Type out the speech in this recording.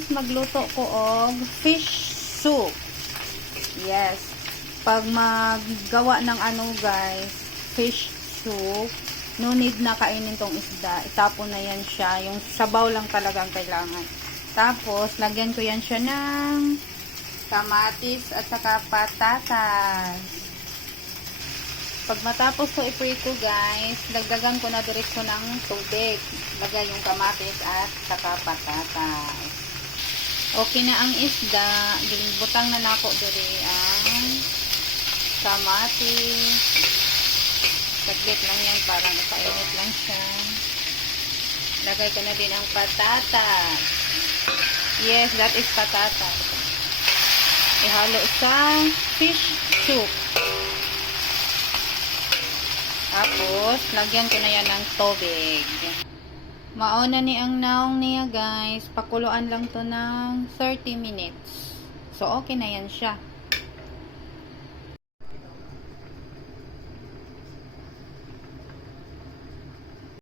guys, magluto ko og fish soup. Yes. Pag maggawa ng ano guys, fish soup, no need na kainin tong isda. Itapon na yan siya. Yung sabaw lang talaga ang kailangan. Tapos, lagyan ko yan siya ng kamatis at saka patatas. Pag matapos ko iprito guys, dagdagan ko na diretso ng tubig. Lagay yung kamatis at saka patatas. Okay na ang isda. Butang na nako diri ang kamatis. Saglit lang yan, parang ipainit lang siya. Lagay ko na din ang patatas. Yes, that is patatas. Ihalo sa fish soup. Tapos, lagyan ko na yan ng tubig. Mauna ni ang naong niya guys. Pakuluan lang to ng 30 minutes. So, okay na yan siya.